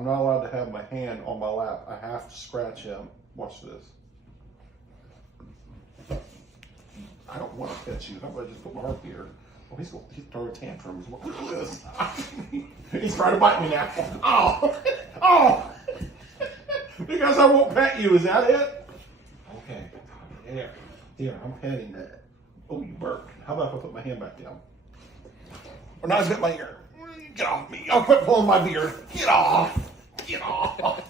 I'm not allowed to have my hand on my lap. I have to scratch him. Watch this. I don't want to pet you. How about I just put my arm here? Oh, he's throwing a tantrum. Look at this. He's trying to bite me now. Oh, oh! Because I won't pet you. Is that it? Okay. Here, I'm petting that. Oh, you burped. How about if I put my hand back down? Or not, I bit my ear. Get off me. I'll quit pulling my beard. Get off. Get off.